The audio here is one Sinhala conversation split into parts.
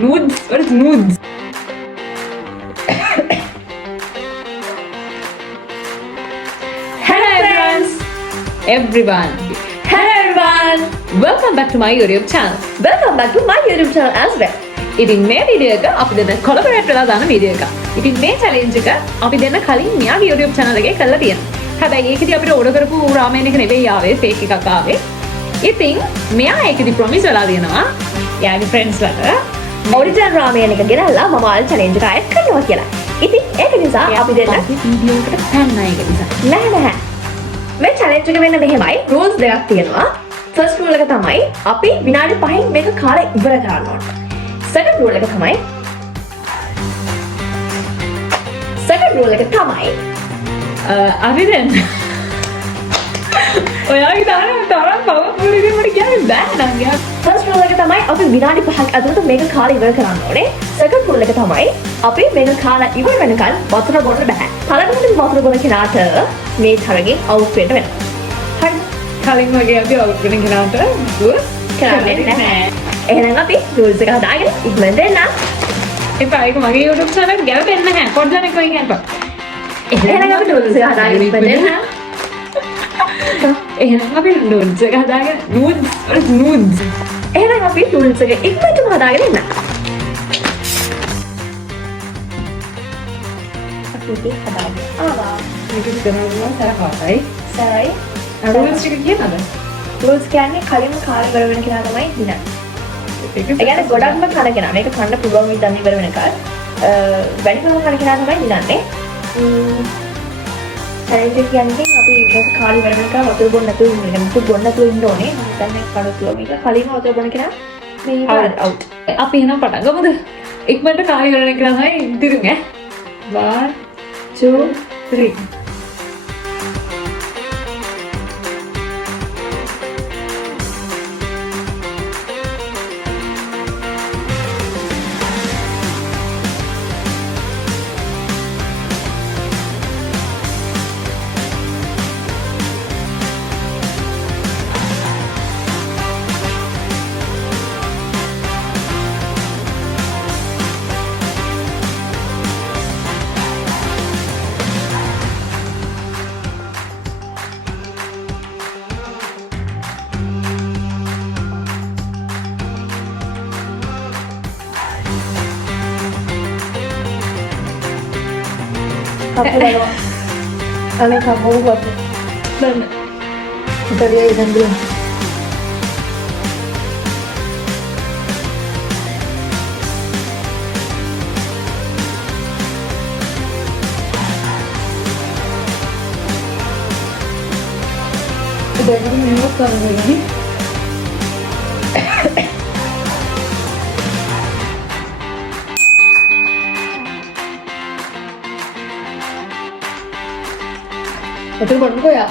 Nudes? What is nudes? Hello friends! Everyone! Hello everyone! Welcome back to my YouTube channel. Welcome back to my YouTube channel as well. ඉතින් මේ වීඩියෝ එක අපි දෙන්න කොලබරේට් වෙලා දාන වීඩියෝ එකක්. ඉතින් මේ චැලෙන්ජ් එක අපි දෙන්න කලින් මෙයාගේ YouTube channel එකේ කරලා තියෙනවා. හැබැයි ඒකෙදි අපිට ඕඩර් කරපු රාමෙන් එක නෙවෙයි ආවේ, ෆේක් එකක් ආවේ. ඉතින් මෙයා ඒකෙදි ප්‍රොමිස් වෙලා දෙනවා එයාගේ ෆ්‍රෙන්ඩ්ස් ලට ඔරිජිනල් රාමයන් එක ගෙනල්ලා මම ආල් චැලෙන්ජ් එක ආයෙත් කරනවා කියලා. ඉතින් ඒක නිසා අපි දෙන්න වීඩියෝ එකට පැන්න එක නිසා. නැහැ. මේ චැලෙන්ජ් එක වෙන්න මෙහෙමයි. රූල්ස් දෙකක් තියෙනවා. ෆස්ට් රූල් එක තමයි අපි විනාඩි 5න් මේක කාලේ ඉවර කරන්න ඕන. සෙකන්ඩ් රූල් එක තමයි අපි දෙන්න ඔයාගේ තරම් පවර්ෆුල් එකක් මට කියන්න බෑ නං යා. ෆස්ට් රූල් එක තමයි අපි විනාඩි 5ක් ඇතුළත මේක කාලේ ඉවර කරන්න ඕනේ. සෙකන්ඩ් රූල් එක තමයි අපි මේක කාලා ඉවර වෙනකන් වතුර බොන්න බෑ. පළවෙනිට වතුර බොන කෙනාට මේ තරගෙන් අවුට් වෙන්න වෙනවා. හරි. කලින් වගේ අපි අවුට් වෙන කෙනාට දුස් කරන්නේ නැහැ. එහෙනම් අපි රූල්ස් එක හදාගෙන ඉක්මනට දෙන්න. එපා ඒක මගේ YouTube channel එක ගැලපෙන්නේ නැහැ. පොඩ්ඩක් එක කොහෙන් යන්නපා. එහෙනම් අපි රූල්ස් එක හදාගෙන ඉක්මනට දෙන්න. එහෙනම් අපි nudes එක හදාගෙන nudes. එහෙනම් අපි රූල්ස් එක ඉක්මනටම හදාගෙන ඉන්න. අපි ඒක හදාගෙන ආවා. මේක විතරම සරහවයි. සරයි. rules ටික කියනද? රූල්ස් කියන්නේ කලින්ම කාලේ ඉවර වෙන කෙනා තමයි දිනන්නේ. ඒ කියන්නේ ගොඩක්ම කන කෙනා මේක කන්න පුළුවන් විදිහට ඉවර වෙනකල් වැඩිපුරම කන කෙනා තමයි දිනන්නේ. චැලෙන්ජ් එක කියන්නේ අපි මේක කාලේ ඉවර වෙනකල් වතුර බොන්න නැතුව ඉන්න ඕනේ. වතුර බොන්න නැතුව ඉන්න ඕනේ. මම හිතන්නේ කන පුළුවන් මේක කලින්ම වතුර බොන කෙනා මේ අවුට්. අපි එහෙනම් පටන් ගමුද? ඉක්මනට කාලේ ඉවර වෙන කෙනා තමයි ඉදිරින් ඈ. 1 2 3 Aneh kamu buat dan kita lihat dan dulu. udah ini minum kalau ini betul banget kok ya.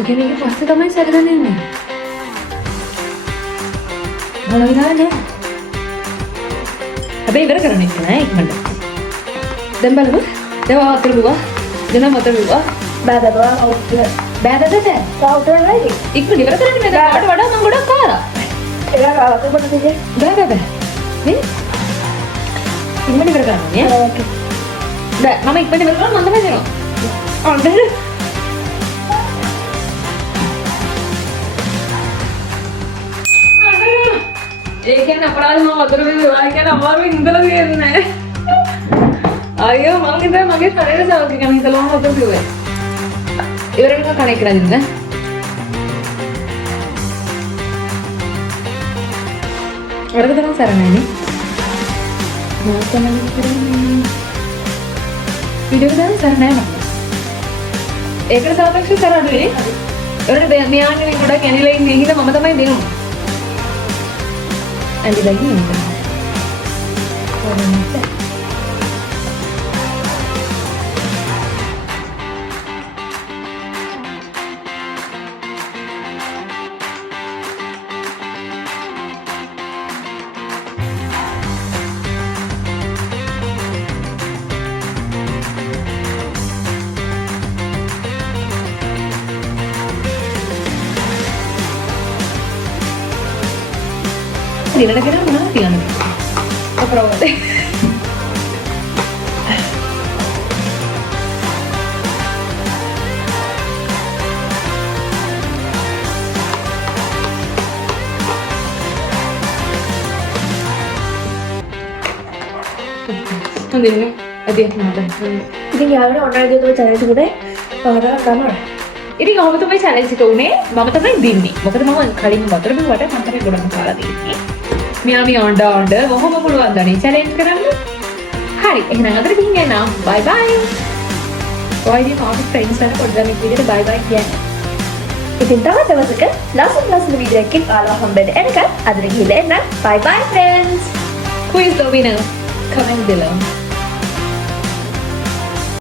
ඉගෙන එක පස්සේ තමයි සැලෙන්නේ නේ. බලවිලානේ. හැබැයි ඉවර කරන්න ඉන්න නෑ ඉක්මනට. දැන් බලමු. දැන් වතුර බුවා. දැන් වතුර බුවා. බෑදවා අවුට්. බෑදද? අවුට් වෙන්නේ. ඉක්මනට ඉවර කරන්න මේ කාට වඩා මම ගොඩක් කාලා. ඒක අවුට් බොන්න දෙන්නේ. බෑ. මේ ඉක්මනට ඉවර කරන්න නේ. ඕකේ. බෑ මම ඉක්මනට ඉවර කරලා මම තමයි දෙනවා. ඔන්න. ඒ කියන්නේ අපරාධ මම වතුර බිව්වා කියන්නේ අමාරුවෙන් ඉඳලා තියෙන්නේ. අයියෝ මං ඉතින් මගේ ශරීරය සෞඛ්‍ය ගැන හිතලා මම වතුර බිව්වේ. ඉවරනක කණේ කියලා දෙන්න. වරද තරම් සරණයිනේ. මම තමයි කරන්නේ. වීඩියෝ දාන්න සරණයි මම. ඒකට සාපේක්ෂව කරන්නේ නේ. ඒකට මෙයාගේ ගොඩක් ඇනිලා ඉන්නේ හින්දා මම තමයි දෙනවා. ඇනිලා ඉන්නේ. කොහොමද? දිනකට කරා මොනවද තියන්නේ? අපරවද. හොඳින් අද මට. ඉතින් යාළුවනේ ඔන්න ආයෙත් ඔය challenge එකට පහරක් ගන්නවා. ඉතින් ඔහොම තමයි challenge එක උනේ. මම තමයි දින්නේ. මොකද මම කලින් වතුර බිව්වට මම තමයි ගොඩක් කාලා තියෙන්නේ. මෙයා මේ ඔණ්ඩ කොහොම පුළුවන් දණි challenge කරන්න? හරි. එහෙනම් අදට ගිහින් එනවා. bye bye. ඔයදී මාගේ friends වල පොඩ්ඩක් මේ විදිහට bye bye කියන්නේ. ඉතින් තවත් දවසක ලස්සන වීඩියෝ එකකින් ආලා හම්බෙන්න එනකන් අදට ගිහලා එන්න. bye bye friends. Who is the winner? Comment below.